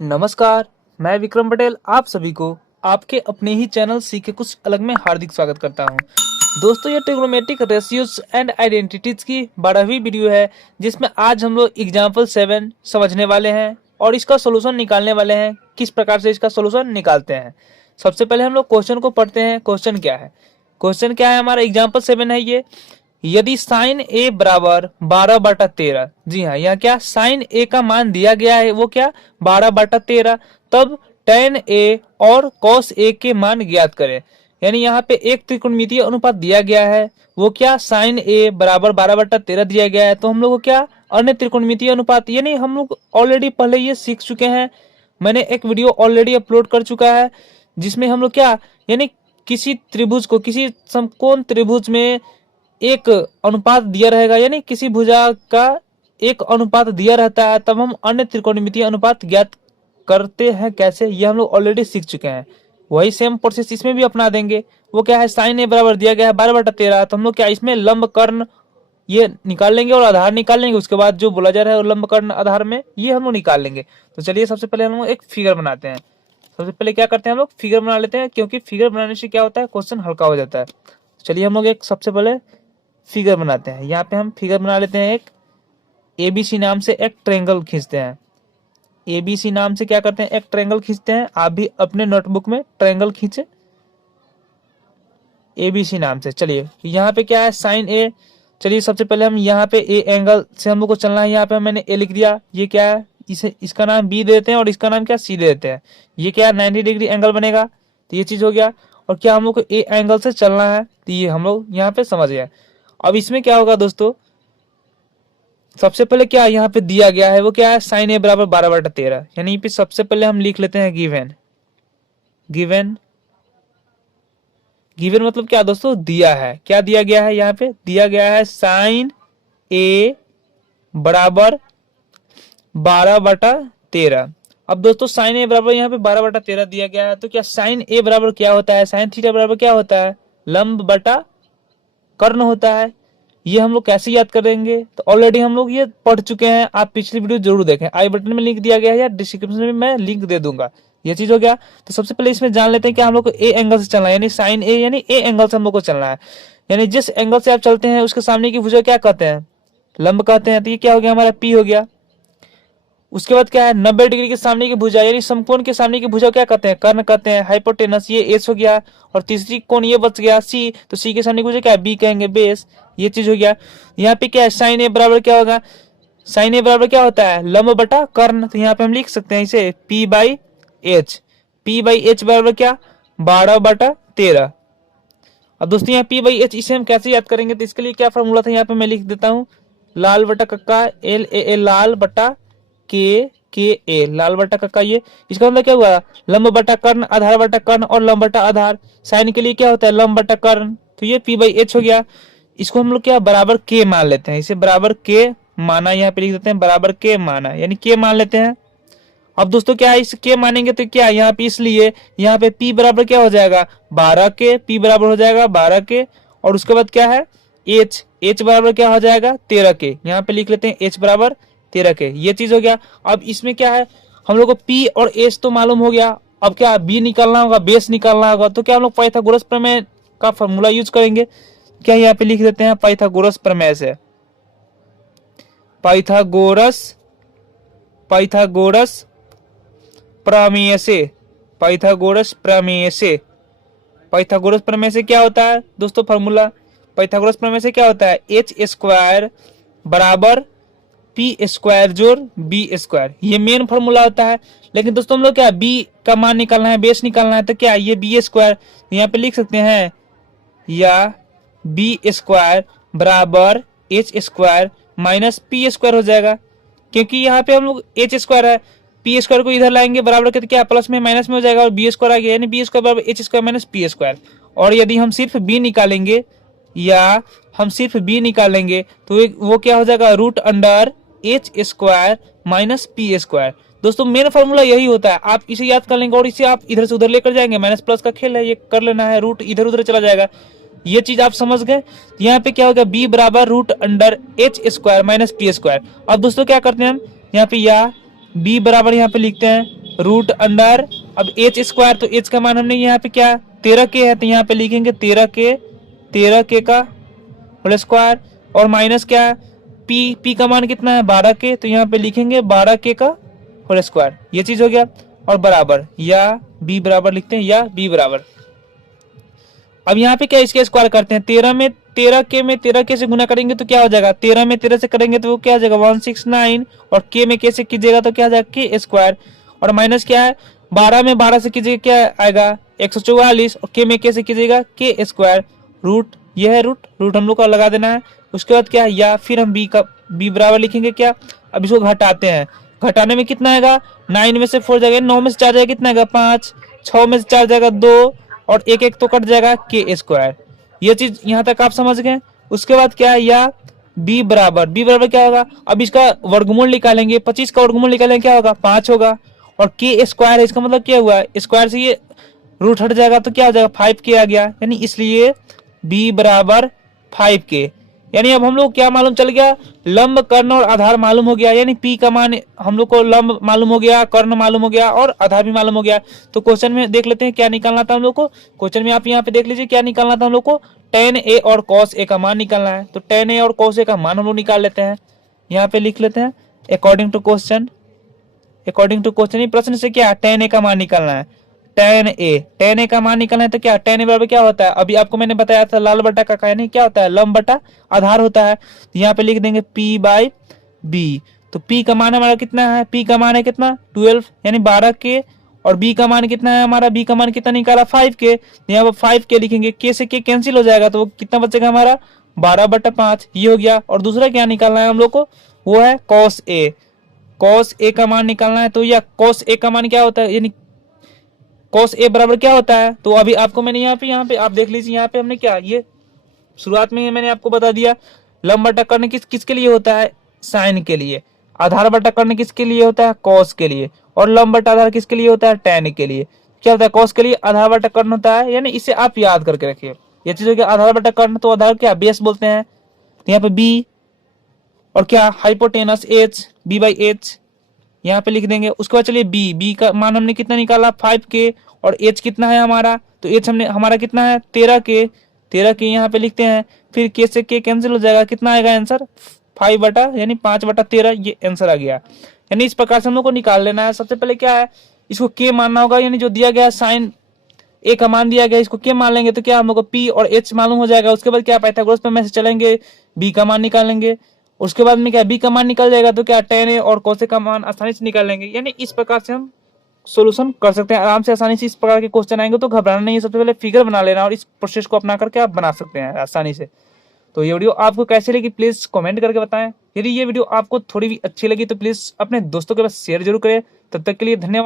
नमस्कार। मैं विक्रम पटेल आप सभी को आपके अपने ही चैनल सीखे कुछ अलग में हार्दिक स्वागत करता हूं। दोस्तों, ये ट्रिग्नोमेट्रिक रेशियोज एंड आइडेंटिटीज की 12वीं वीडियो है, जिसमें आज हम लोग एग्जाम्पल 7 समझने वाले हैं और इसका सोल्यूशन निकालने वाले हैं। किस प्रकार से इसका सोल्यूशन निकालते हैं, सबसे पहले हम लोग क्वेश्चन को पढ़ते हैं। क्वेश्चन क्या है? क्वेश्चन क्या है? हमारा एग्जाम्पल 7 है ये। यदि साइन ए बराबर 12/13, जी हाँ, यहाँ क्या साइन ए का मान दिया गया है, वो क्या 12/13, तब टेन ए और कॉस ए के मान ज्ञात करें। यानी यहाँ पे एक त्रिकोणमितीय अनुपात दिया गया है, वो क्या साइन ए बराबर 12/13 दिया गया है। तो हम लोग को क्या अन्य त्रिकोणमितीय अनुपात, यानी हम लोग ऑलरेडी पहले ये सीख चुके हैं। मैंने एक वीडियो ऑलरेडी अपलोड कर चुका है, जिसमें हम लोग क्या, यानी किसी त्रिभुज को, किसी समकोण त्रिभुज में एक अनुपात दिया रहेगा, यानी किसी भुजा का एक अनुपात दिया रहता है, तब हम अन्य त्रिकोणमितीय अनुपात ज्ञात करते हैं। कैसे, ये हम लोग ऑलरेडी सीख चुके हैं। वही सेम प्रोसेस इसमें भी अपना देंगे। वो क्या है, साइन ए बराबर दिया गया है 12/13, तो हम लोग क्या इसमें लंब कर्ण ये निकाल लेंगे और आधार निकाल लेंगे। उसके बाद जो बोला जा रहा है लंब कर्ण आधार में, ये हम लोग निकाल लेंगे। तो चलिए सबसे पहले हम लोग एक फिगर बनाते हैं। सबसे पहले क्या करते हैं, हम लोग फिगर बना लेते हैं, क्योंकि फिगर बनाने से क्या होता है, क्वेश्चन हल्का हो जाता है। चलिए हम लोग एक सबसे पहले फिगर बनाते हैं। यहाँ पे हम फिगर बना लेते हैं, एक एबीसी नाम से एक ट्रायंगल खींचते हैं। एबीसी नाम से क्या करते हैं, एक ट्रायंगल खींचते हैं। आप भी अपने नोटबुक में ट्रायंगल खींचे एबीसी नाम से। चलिए यहाँ पे क्या है, साइन ए। चलिए सबसे पहले हम यहाँ पे ए एंगल से हम लोग को चलना है। यहाँ पे मैंने ए लिख दिया। ये क्या है, इसे इसका नाम बी देते हैं और इसका नाम क्या सी देते हैं। ये क्या 90 डिग्री एंगल बनेगा, तो ये चीज हो गया। और क्या हम लोग को ए एंगल से चलना है, तो ये हम लोग यहाँ पे समझ गए। अब इसमें क्या होगा दोस्तों, सबसे पहले क्या यहाँ पे दिया गया है, वो क्या है साइन ए बराबर 12/13। यानी पे सबसे पहले हम लिख लेते हैं गिवन। गिवन गिवन मतलब क्या दोस्तों, दिया है। क्या दिया गया है, यहाँ पे दिया गया है साइन ए बराबर 12/13। अब दोस्तों साइन ए बराबर यहाँ पे 12/13 दिया गया है, तो क्या साइन ए बराबर क्या होता है, साइन थीटा बराबर क्या होता है, लंब बटा कर्ण होता है। ये हम लोग कैसे याद करेंगे, तो ऑलरेडी हम लोग ये पढ़ चुके हैं। आप पिछली वीडियो जरूर देखें, आई बटन में लिंक दिया गया है या डिस्क्रिप्शन में मैं लिंक दे दूंगा। ये चीज हो गया। तो सबसे पहले इसमें जान लेते हैं कि हम लोग को ए एंगल से चलना है, यानी साइन ए, यानी ए एंगल से हम लोग को चलना है। यानी जिस एंगल से आप चलते हैं उसके सामने की भुजा क्या कहते हैं, लंब कहते हैं। तो ये क्या हो गया, हमारा पी हो गया। उसके बाद क्या है, 90 डिग्री के सामने की भुजा, यानी समकोण के सामने की भुजा क्या कहते हैं, कर्ण कहते हैं, हाइपोटेनस, ये एस हो गया। और तीसरी कोण ये बच गया सी, तो सी के सामने की भुजा क्या है, बी कहेंगे, बेस। ये चीज हो गया। यहाँ पे क्या है, साइन ए बराबर क्या होगा, साइन ए बराबर क्या होता है, लंब बटा कर्ण। तो यहाँ पे हम लिख सकते हैं इसे P/H। P/H बराबर क्या, 12/13। अब दोस्तों यहाँ P/H इसे हम कैसे याद करेंगे, तो इसके लिए क्या फॉर्मूला था, यहाँ पे मैं लिख देता हूँ, लाल बटा कक्का, LA लाल बटा के लाल बटा कक्का। ये इसका मतलब क्या हुआ, लंब बटा कर्ण, आधार बटा कर्ण और लंब बटा आधार। साइन के लिए क्या होता है, लंब बटा कर्ण। तो ये P/H हो गया। इसको हम लोग क्या बराबर के मान लेते हैं, इसे बराबर के माना, यहाँ पे लिख देते हैं बराबर के माना, यानी के मान लेते हैं। अब दोस्तों क्या है, इस के मानेंगे तो क्या यहाँ पे, इसलिए यहाँ पे P बराबर क्या हो जाएगा 12 के, P बराबर हो जाएगा 12 के। और उसके बाद क्या है H बराबर क्या हो जाएगा 13 के। यहाँ पे लिख लेते हैं H बराबर 13 के। ये चीज हो गया। अब इसमें क्या है, हम लोग को P और H तो मालूम हो गया। अब क्या B निकालना होगा, बेस निकालना होगा। तो क्या हम लोग पाइथागोरस प्रमेय का फॉर्मूला यूज करेंगे। क्या यहाँ पे लिख देते हैं पाइथागोरस प्रमेय से, पाइथागोरस प्रमेय से, पाइथागोरस प्रमेय से। पाइथागोरस प्रमेय से क्या होता है दोस्तों फॉर्मूला, पाइथागोरस प्रमेय से क्या होता है, एच स्क्वायर बराबर पी स्क्वायर जोड़ बी स्क्वायर। ये मेन फॉर्मूला होता है। लेकिन दोस्तों हम लोग क्या बी का मान निकालना है, बेस निकालना है, तो क्या ये बी स्क्वायर यहाँ पे लिख सकते हैं, या बी स्क्वायर बराबर H square minus P square हो जाएगा। क्योंकि यहाँ पे हम लोग एच स्क्वायर है, पी स्क्वायर को इधर लाएंगे बराबर करके क्या प्लस में माइनस में हो जाएगा, और बी स्क्वायर आ गया, यानी बी स्क्वायर बराबर H square minus P square. और यदि हम सिर्फ बी निकालेंगे, या हम सिर्फ बी निकालेंगे, तो वो क्या हो जाएगा, root under H square minus P square. दोस्तों मेन फॉर्मूला यही होता है, आप इसे याद कर लेंगे और इसे आप इधर से उधर लेकर जाएंगे। माइनस प्लस का खेल है, ये कर लेना है, रूट इधर उधर चला जाएगा। ये चीज आप समझ गए। यहाँ पे क्या होगा, बी बराबर root under H square minus P square. अब दोस्तों क्या करते हैं हम, यहाँ पे या बी बराबर यहाँ पे लिखते हैं रूट अंडर, अब एच स्क्वायर, तो एच का मान हमने यहाँ पे क्या 13k है, तो यहाँ पे लिखेंगे 13k का होल स्क्वायर, और माइनस क्या पी का मान कितना है 12k, तो यहाँ पे लिखेंगे 12k का होल स्क्वायर। ये चीज हो गया, और बराबर या बी बराबर लिखते हैं, या बी बराबर। अब यहाँ पे क्या इसके स्क्वायर करते हैं, 13k से गुना करेंगे तो क्या हो जाएगा, 13 में 13 से करेंगे तो वो क्या हो जाएगा 169, और k में k से कीजिएगा तो क्या हो जाएगा k स्क्वायर, और माइनस क्या है 12 में 12 से कीजिएगा क्या आएगा 144, और k में k से कीजिएगा k स्क्वायर, रूट ये है रूट हम लोग का लगा देना है। उसके बाद क्या है, या फिर हम b बराबर लिखेंगे क्या, अब इसको घटाते हैं, घटाने में कितना आएगा 9 में से 4 जाएगा 9 में से 4 जाएगा कितना आएगा 5, 6 में से 4 जाएगा 2, और एक एक तो कट जाएगा के स्क्वायर। ये चीज यहाँ तक आप समझ गए। उसके बाद क्या है, या बी बराबर क्या होगा, अब इसका वर्गमूल निकालेंगे, 25 का वर्गमूल निकालेंगे क्या होगा 5 होगा, और के स्क्वायर है, इसका मतलब क्या हुआ स्क्वायर से ये रूट हट जाएगा तो क्या हो जाएगा 5k आ गया, यानी इसलिए बी बराबर 5k। यानी अब हम लोग क्या मालूम चल गया, लंब कर्ण और आधार मालूम हो गया, यानी पी का मान हम लोग को लंब मालूम हो गया, कर्ण मालूम हो गया, और आधार भी मालूम हो गया। तो क्वेश्चन में देख लेते हैं क्या निकालना था हम लोग को। क्वेश्चन में आप यहाँ पे देख लीजिए क्या निकालना था हम लोग को, tan a और cos a का मान निकालना है। तो tan a और cos a का मान हम लोग निकाल लेते हैं, यहाँ पे लिख लेते हैं अकॉर्डिंग टू क्वेश्चन प्रश्न से क्या tan a का मान निकालना है, tan a का मान निकालना है। तो क्या tan a बराबर क्या होता है, अभी आपको मैंने बताया था लाल बटा का यानी क्या होता है लंब बटा आधार होता है। तो यहाँ पे लिख देंगे p बाई बी। तो p का मान हमारा कितना है, p का मान है कितना 12 यानी 12k, और b का मान कितना है हमारा, b का मान कितना निकाला 5k, यहाँ पर 5k लिखेंगे, k से k कैंसिल हो जाएगा तो कितना बचेगा हमारा 12/5, ये हो गया। और दूसरा क्या निकालना है हम लोग को, वो है cos a का मान निकालना है। तो या cos a का मान क्या होता है, यानी cos a बराबर क्या होता है, तो अभी आपको मैंने यहाँ पे आप देख लीजिए, यहाँ पे हमने क्या ये शुरुआत में मैंने आपको बता दिया, लंब बटा कर्ण किसके लिए होता है साइन के लिए, आधार बटा कर्ण किसके लिए होता है कॉस के लिए, और लंब बटा आधार किसके लिए होता है टैन के लिए। क्या होता है कॉस के लिए आधार बटा कर्ण होता है, यानी इसे आप याद करके रखिए। ये चीज हो गया आधार बटा कर्ण, तो आधार क्या बेस बोलते हैं, यहाँ पे बी, और क्या hypotenuse H B by H यहाँ पे लिख देंगे। उसके बाद चलिए बी का मान हमने कितना निकाला 5k, और एच कितना है हमारा, तो एच हमारा कितना है 13k यहाँ पे लिखते हैं। फिर k से k कैंसिल हो जाएगा, कितना आएगा आंसर 5 बटा यानी 5/13, ये आंसर आ गया। यानी इस प्रकार से हम लोग को निकाल लेना है। सबसे पहले क्या है, इसको k मानना होगा, यानी जो दिया गया साइन a का मान दिया गया इसको k मान लेंगे तो क्या हम लोग को p और h मालूम हो जाएगा। उसके बाद क्या पाइथागोरस पे में से चलेंगे, b का मान निकालेंगे। उसके बाद में क्या b का मान निकल जाएगा तो क्या tan a और cos a का मान आसानी से निकाल लेंगे। यानी इस प्रकार से हम सोल्यूशन कर सकते हैं आराम से, आसानी से। इस प्रकार के क्वेश्चन आएंगे तो घबराना नहीं है, सबसे पहले फिगर बना लेना, और इस प्रोसेस को अपना करके आप बना सकते हैं आसानी से। तो ये वीडियो आपको कैसे लगी प्लीज कमेंट करके बताएं। यदि ये वीडियो आपको थोड़ी भी अच्छी लगी तो प्लीज अपने दोस्तों के पास शेयर जरूर करें। तब तक के लिए धन्यवाद।